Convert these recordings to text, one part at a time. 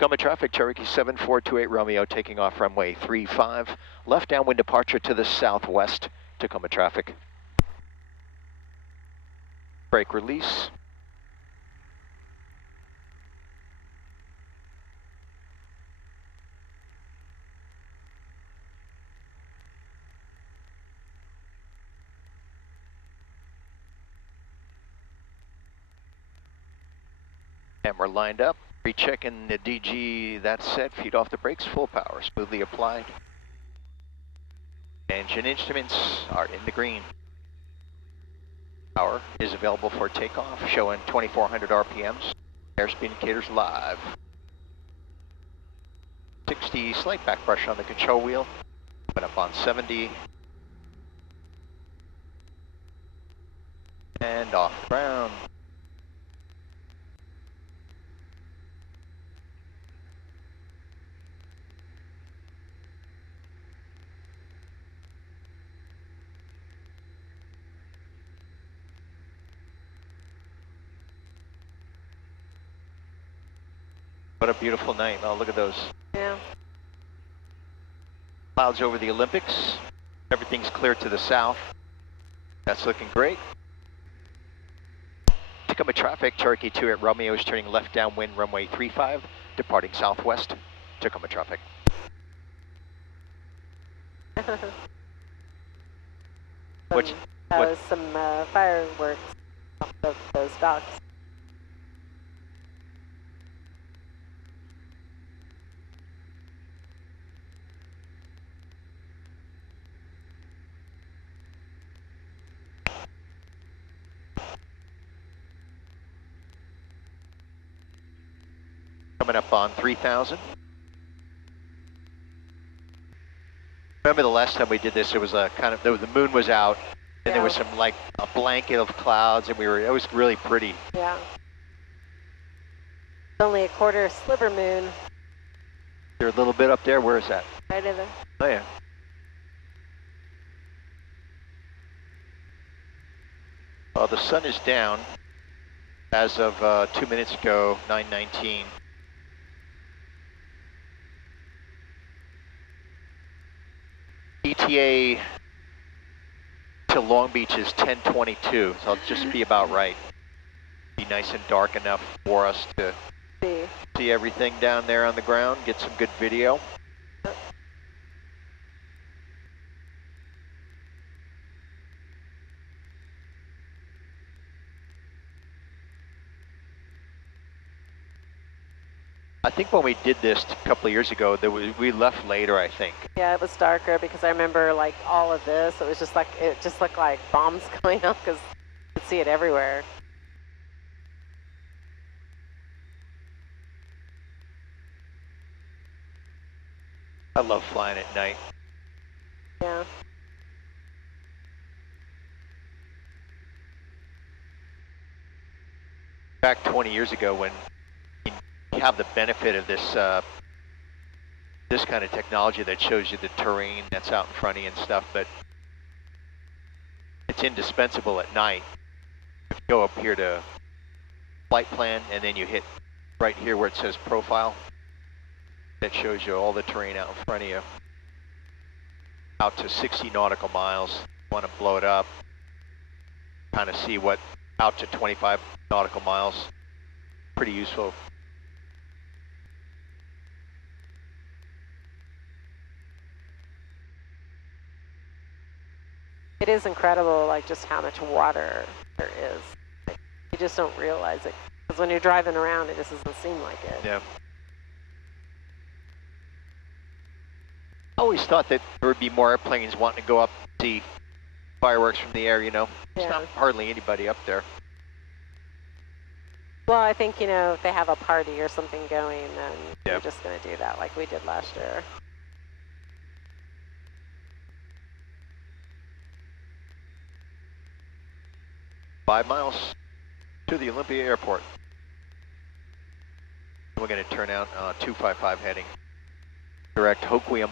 Tacoma traffic, Cherokee 7428 Romeo taking off runway 35. Left downwind departure to the southwest, Tacoma traffic. Brake release. And we're lined up. Rechecking the DG, that's set. Feet off the brakes, full power, smoothly applied. Engine instruments are in the green. Power is available for takeoff, showing 2400 RPMs. Airspeed indicators live. 60, slight back pressure on the control wheel. Coming up on 70. And off ground. What a beautiful night. Oh, look at those. Yeah. Clouds over the Olympics. Everything's clear to the south. That's looking great. Tacoma traffic, Cherokee 2 at Romeo is turning left downwind runway 35, departing southwest. Tacoma traffic. Some fireworks off of those docks. Coming up on 3000. Remember the last time we did this, it was a kind of, the moon was out, and there was some like a blanket of clouds, and it was really pretty. Yeah. Only a quarter sliver moon. There's a little bit up there, where is that? Right in there. Oh yeah. The sun is down as of 2 minutes ago, 9:19. ETA to Long Beach is 10:22, so it'll just be about right. Be nice and dark enough for us to see everything down there on the ground, get some good video. I think when we did this a couple of years ago, we left later, I think. Yeah, it was darker because I remember like all of this. It was just like, it just looked like bombs going up because you could see it everywhere. I love flying at night. Yeah. Back 20 years ago when you have the benefit of this this kind of technology that shows you the terrain that's out in front of you and stuff, but it's indispensable at night. If you go up here to flight plan and then you hit right here where it says profile, that shows you all the terrain out in front of you. Out to 60 nautical miles. You want to blow it up, kind of see what out to 25 nautical miles. Pretty useful. It is incredible, like just how much water there is. Like, you just don't realize it. Because when you're driving around, it just doesn't seem like it. Yeah. I always thought that there would be more airplanes wanting to go up and see fireworks from the air, you know. Yeah. There's not hardly anybody up there. Well, I think, you know, if they have a party or something going, then Yep. we're just going to do that like we did last year. Five miles to the Olympia Airport. We're going to turn out 255 heading. Direct Hoquiam.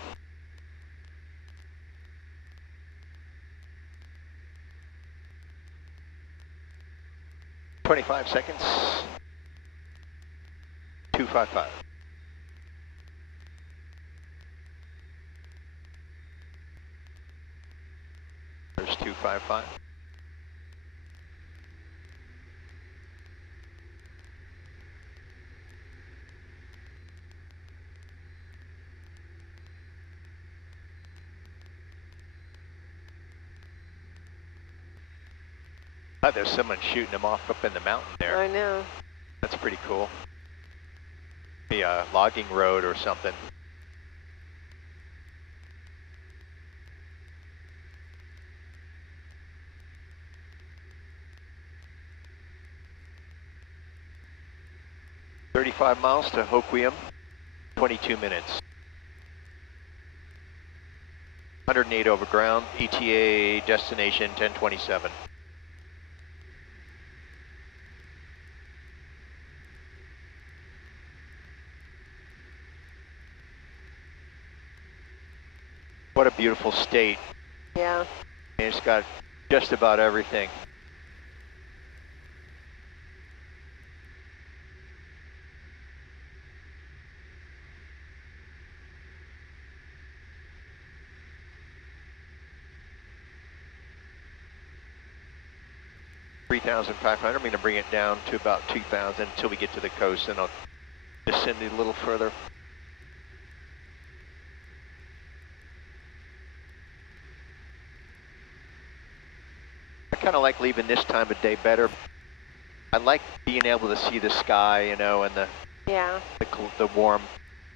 .25 seconds. 255. 255. Oh, there's someone shooting them off up in the mountain there. I know. That's pretty cool. Be a logging road or something. "35 miles to Hoquiam, 22 minutes. 108 over ground, ETA destination 1027. What a beautiful state. Yeah. And it's got just about everything. $3,500. I'm going to bring it down to about 2,000 until we get to the coast, and I'll descend it a little further. I kind of like leaving this time of day better. I like being able to see the sky, you know, and Yeah. the warm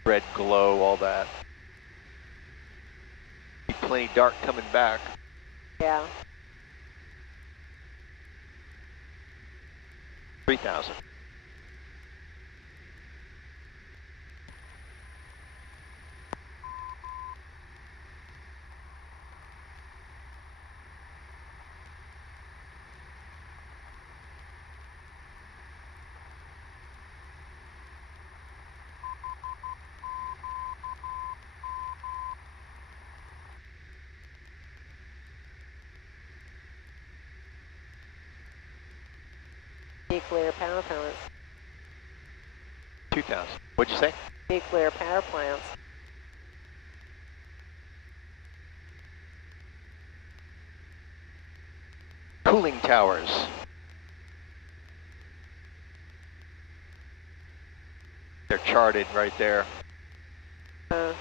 red glow, all that. Be plenty dark coming back. Yeah. 3,000. Nuclear power plants. 2,000. What'd you say? Nuclear power plants. Cooling towers. They're charted right there.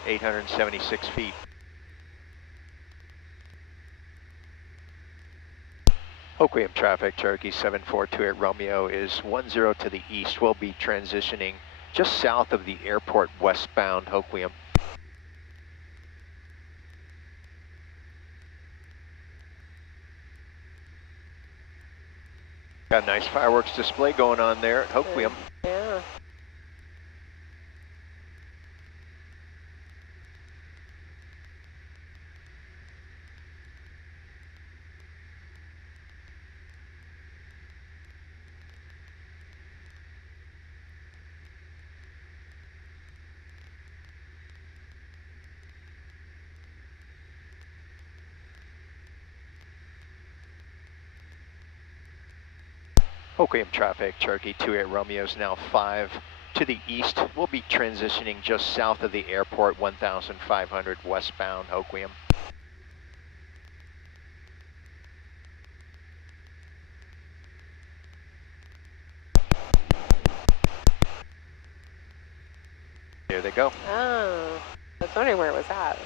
876 feet. Hoquiam traffic, Cherokee 7428 Romeo is 10 to the east. We'll be transitioning just south of the airport westbound Hoquiam. Got a nice fireworks display going on there at Hoquiam. Yeah. Hoquiam traffic, Cherokee 28 Romeo is now 5 to the east. We'll be transitioning just south of the airport, 1500 westbound Hoquiam. There they go. Oh. I was wondering where it was at.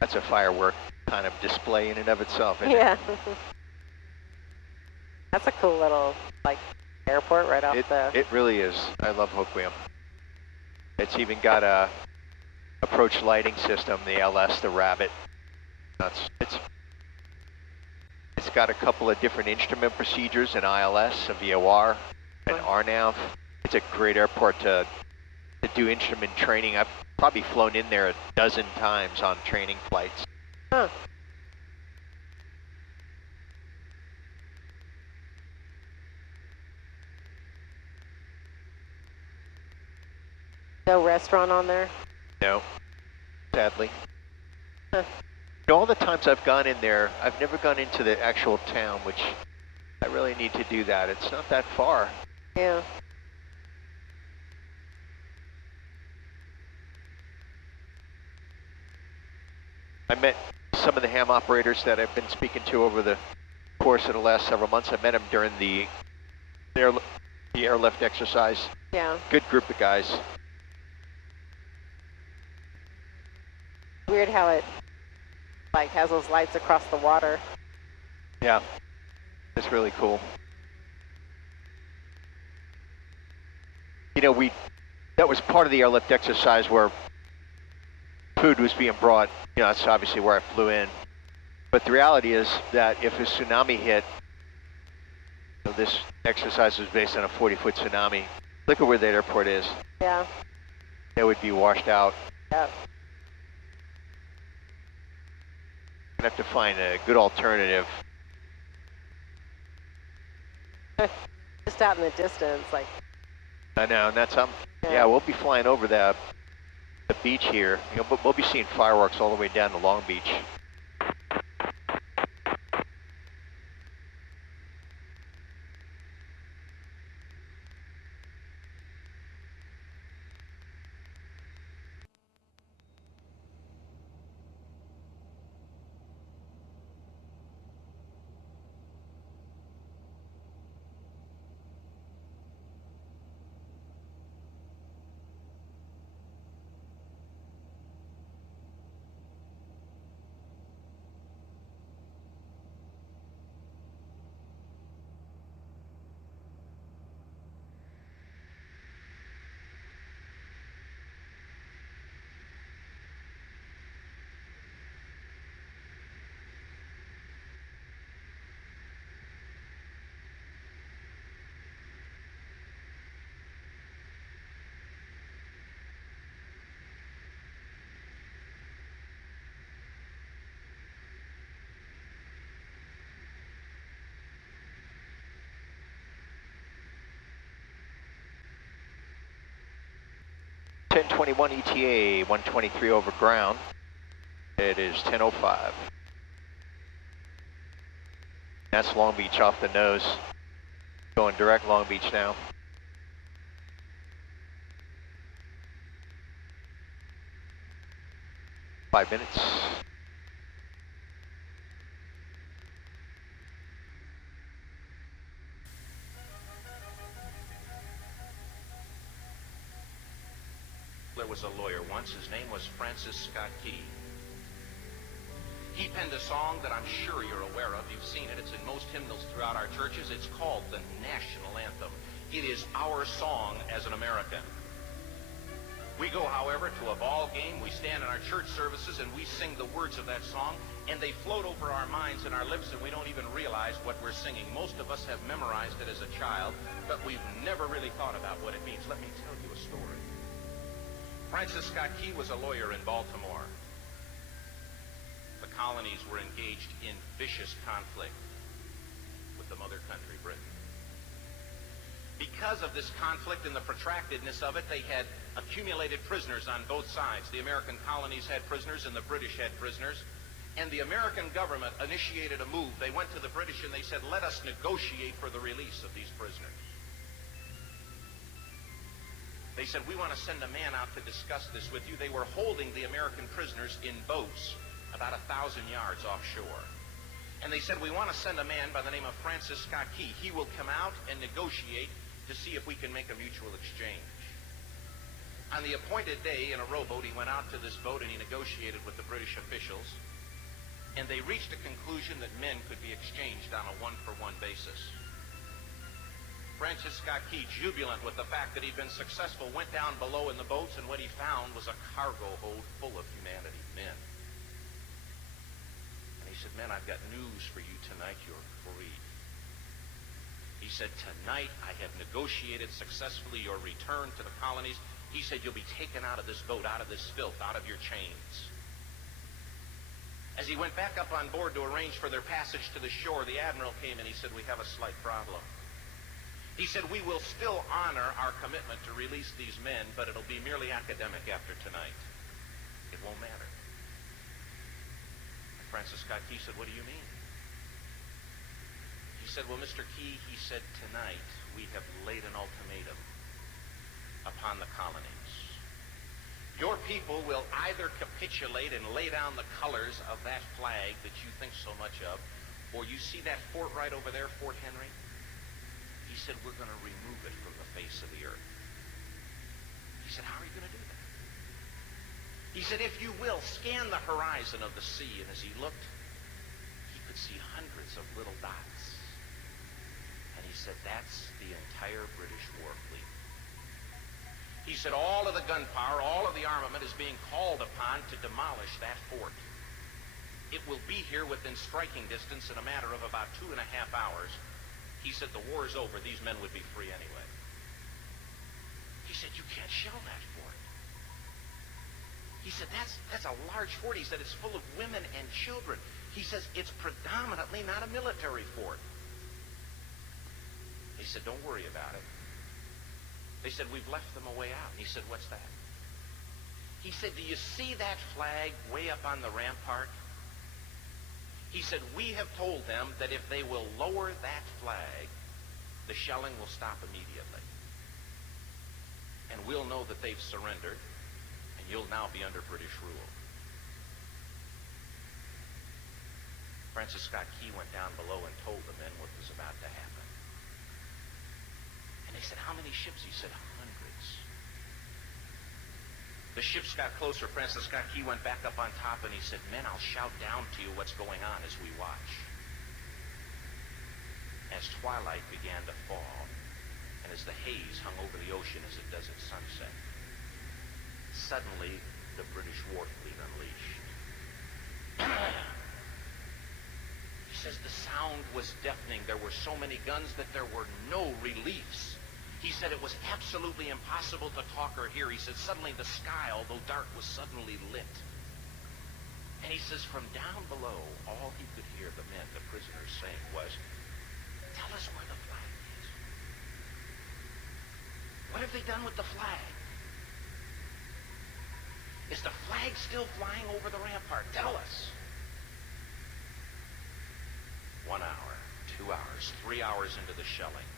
That's a firework kind of display in and of itself, isn't it? Yeah. That's a cool little, like, airport right off the... It really is. I love Hoquiam. It's even got a approach lighting system, the LS, the Rabbit. It's got a couple of different instrument procedures, an ILS, a VOR, an RNAV. It's a great airport to do instrument training. I've probably flown in there a dozen times on training flights. Huh. No restaurant on there? No, sadly. Huh. You know, all the times I've gone in there, I've never gone into the actual town, which I really need to do that. It's not that far. Yeah. I met some of the ham operators that I've been speaking to over the course of the last several months. I met them during the airlift exercise. Yeah. Good group of guys. Weird how it like has those lights across the water. Yeah, it's really cool. You know, that was part of the airlift exercise where food was being brought. You know, that's obviously where I flew in. But the reality is that if a tsunami hit, you know, this exercise was based on a 40-foot tsunami. Look at where that airport is. Yeah. It would be washed out. Yep. Gonna have to find a good alternative. Just out in the distance, like. I know, and that's yeah, we'll be flying over the beach here. You know, but we'll be seeing fireworks all the way down to Long Beach. (1021) ETA, 123 over ground. It is 10:05. That's Long Beach off the nose. Going direct Long Beach now. Five minutes. There was a lawyer once. His name was Francis Scott Key. He penned a song that I'm sure you're aware of. You've seen it. It's in most hymnals throughout our churches. It's called the national anthem. It is our song as an American. We go, however, to a ball game. We stand in our church services and we sing the words of that song, and they float over our minds and our lips, and we don't even realize what we're singing. Most of us have memorized it as a child, but we've never really thought about what it means. Let me tell you a story. Francis Scott Key was a lawyer in Baltimore. The colonies were engaged in vicious conflict with the mother country, Britain. Because of this conflict and the protractedness of it, they had accumulated prisoners on both sides. The American colonies had prisoners and the British had prisoners. And the American government initiated a move. They went to the British and they said, let us negotiate for the release of these prisoners. They said, we want to send a man out to discuss this with you. They were holding the American prisoners in boats about 1,000 yards offshore. And they said, we want to send a man by the name of Francis Scott Key. He will come out and negotiate to see if we can make a mutual exchange. On the appointed day, in a rowboat, he went out to this boat and he negotiated with the British officials. And they reached a conclusion that men could be exchanged on a one-for-one basis. Francis Scott Key, jubilant with the fact that he'd been successful, went down below in the boats, and what he found was a cargo hold full of humanity, men. And he said, men, I've got news for you tonight. You're free. He said, tonight I have negotiated successfully your return to the colonies. He said, you'll be taken out of this boat, out of this filth, out of your chains. As he went back up on board to arrange for their passage to the shore, the admiral came and he said, we have a slight problem. He said, we will still honor our commitment to release these men, but it'll be merely academic after tonight. It won't matter. Francis Scott Key said, what do you mean? He said, well, Mr. Key, he said, tonight we have laid an ultimatum upon the colonies. Your people will either capitulate and lay down the colors of that flag that you think so much of, or you see that fort right over there, Fort Henry? He said, we're going to remove it from the face of the earth. He said, how are you going to do that? He said, if you will, scan the horizon of the sea. And as he looked, he could see hundreds of little dots. And he said, that's the entire British war fleet. He said, all of the gunpowder, all of the armament is being called upon to demolish that fort. It will be here within striking distance in a matter of about 2.5 hours. He said, the war is over. These men would be free anyway. He said, you can't shell that fort. He said, that's a large fort. He said, it's full of women and children. He says, it's predominantly not a military fort. He said, don't worry about it. They said, we've left them a way out. And he said, what's that? He said, do you see that flag way up on the rampart? He said, we have told them that if they will lower that flag, the shelling will stop immediately. And we'll know that they've surrendered, and you'll now be under British rule. Francis Scott Key went down below and told the men what was about to happen. And they said, how many ships? He said, hundreds. The ships got closer. Francis Scott Key went back up on top and he said, men, I'll shout down to you what's going on as we watch. As twilight began to fall, and as the haze hung over the ocean as it does at sunset, suddenly the British war fleet unleashed. He says the sound was deafening. There were so many guns that there were no reliefs. He said it was absolutely impossible to talk or hear. He said suddenly the sky, although dark, was suddenly lit. And he says from down below, all he could hear the men, the prisoners, saying was, tell us where the flag is. What have they done with the flag? Is the flag still flying over the rampart? Tell us. 1 hour, 2 hours, 3 hours into the shelling.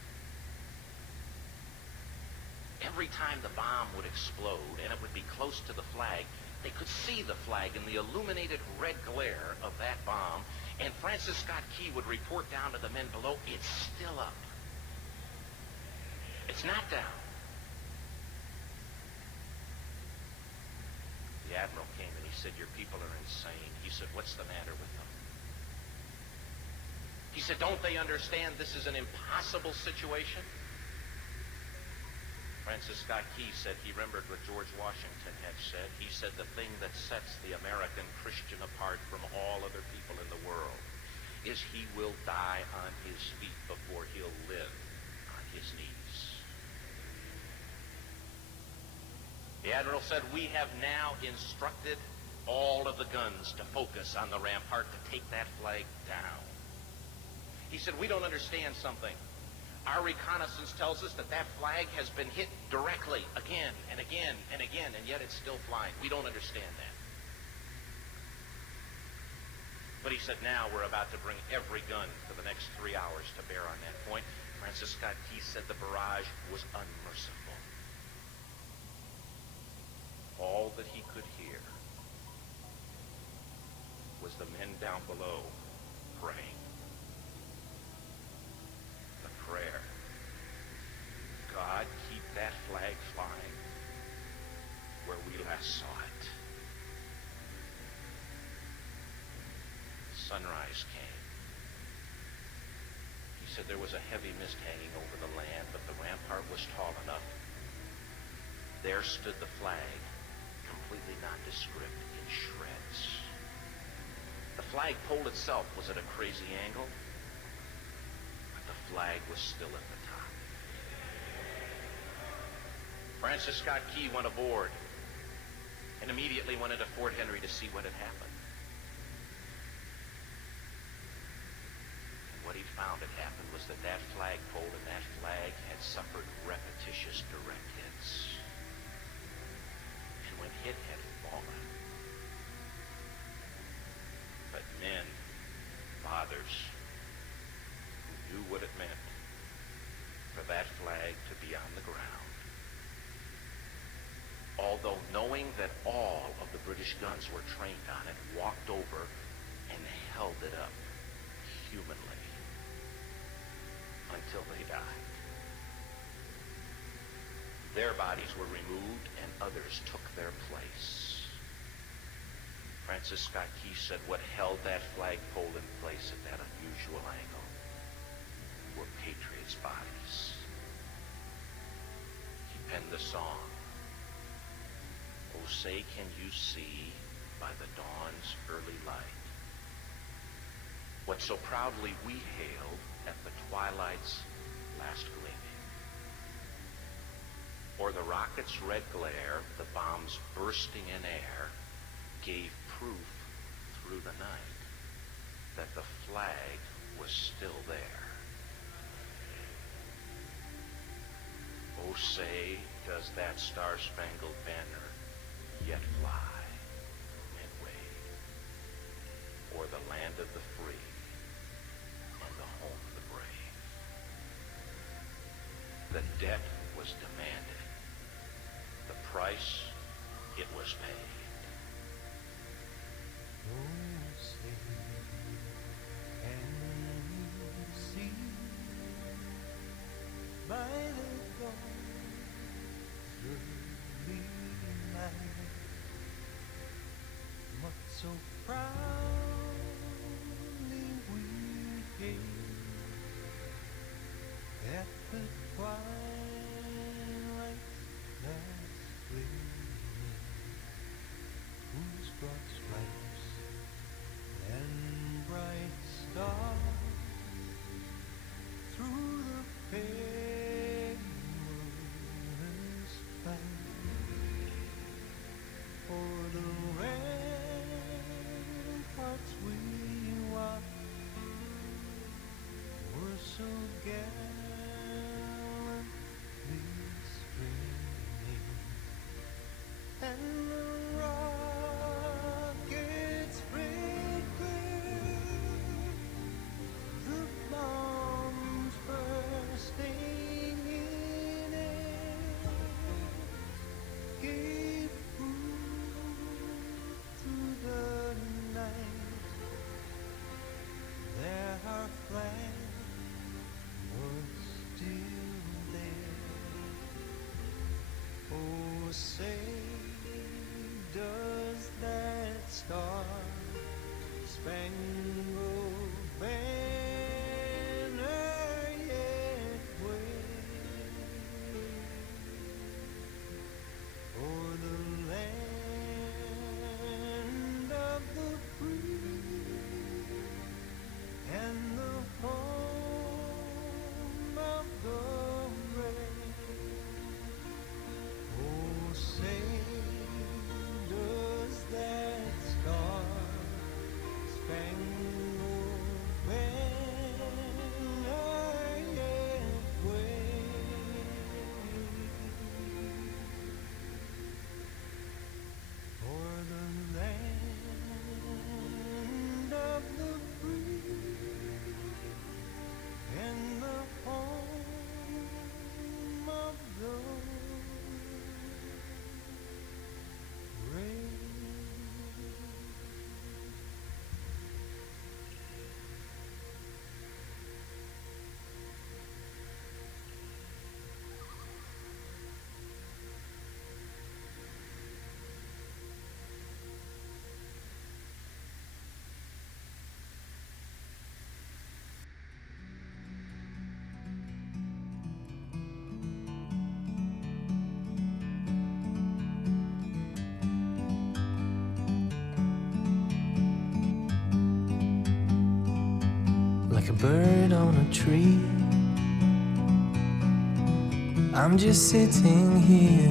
Every time the bomb would explode and it would be close to the flag, they could see the flag in the illuminated red glare of that bomb. And Francis Scott Key would report down to the men below, it's still up. It's not down. The admiral came and he said, your people are insane. He said, what's the matter with them? He said, don't they understand this is an impossible situation? Francis Scott Key said he remembered what George Washington had said. He said the thing that sets the American Christian apart from all other people in the world is he will die on his feet before he'll live on his knees. The admiral said, we have now instructed all of the guns to focus on the rampart to take that flag down. He said, we don't understand something. Our reconnaissance tells us that that flag has been hit directly again and again and again, and yet it's still flying. We don't understand that. But he said, now we're about to bring every gun for the next 3 hours to bear on that point. Francis Scott Key said the barrage was unmerciful. All that he could hear was the men down below praying. The prayer. God, keep that flag flying where we last saw it. Sunrise came. He said there was a heavy mist hanging over the land, but the rampart was tall enough. There stood the flag, completely nondescript, in shreds. The flagpole itself was at a crazy angle, but the flag was still at the top. Francis Scott Key went aboard and immediately went into Fort Henry to see what had happened. And what he found had happened was that that flagpole and that flag had suffered repetitious direct hits. And when hit had fallen, but men, fathers, who knew what it meant for that flag to be on the ground, although knowing that all of the British guns were trained on it, walked over and held it up humanly until they died. Their bodies were removed and others took their place. Francis Scott Key said what held that flagpole in place at that unusual angle were patriots' bodies. He penned the song, "Oh, say can you see by the dawn's early light what so proudly we hailed at the twilight's last gleaming? Or the rocket's red glare, the bombs bursting in air, gave proof through the night that the flag was still there. Oh, say, does that star-spangled banner yet fly and wave o'er the land of the free and the home of the brave? The debt was demanded. The price, it was paid. Oh, say, can you see by the dawn's early light what so proudly we hailed at the twilight's last gleaming, whose broad stripes and bright stars through the perilous fight o'er the ramparts we watched were so gallantly streaming, and the rockets spread clear, the bombs bursting in air gave proof through the night that our flag was still there. Oh, say, does that star-spangled banner yet wave o'er the land of the free and the home of the brave? Oh, say, does that star-spangled banner yet wave o'er the land of the free and the home of the brave? Like a bird on a tree, I'm just sitting here.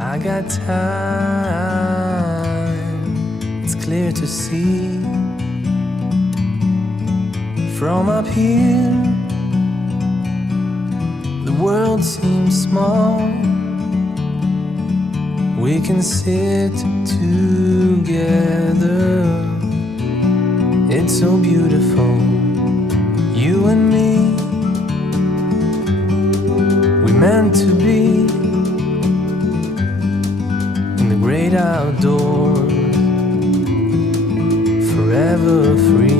I got time, it's clear to see. From up here, the world seems small. We can sit together. It's so beautiful, you and me. We meant to be outdoors, forever free.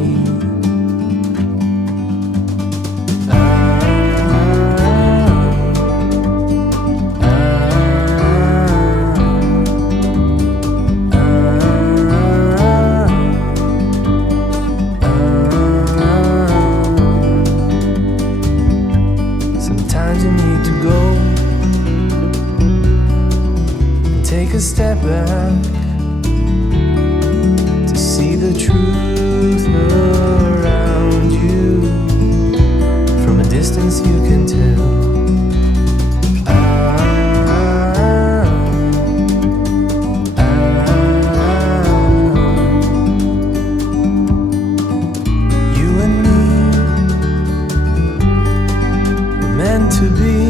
Sometimes you need to go and take a step back to see the truth around you. From a distance you can tell. You and me were meant to be.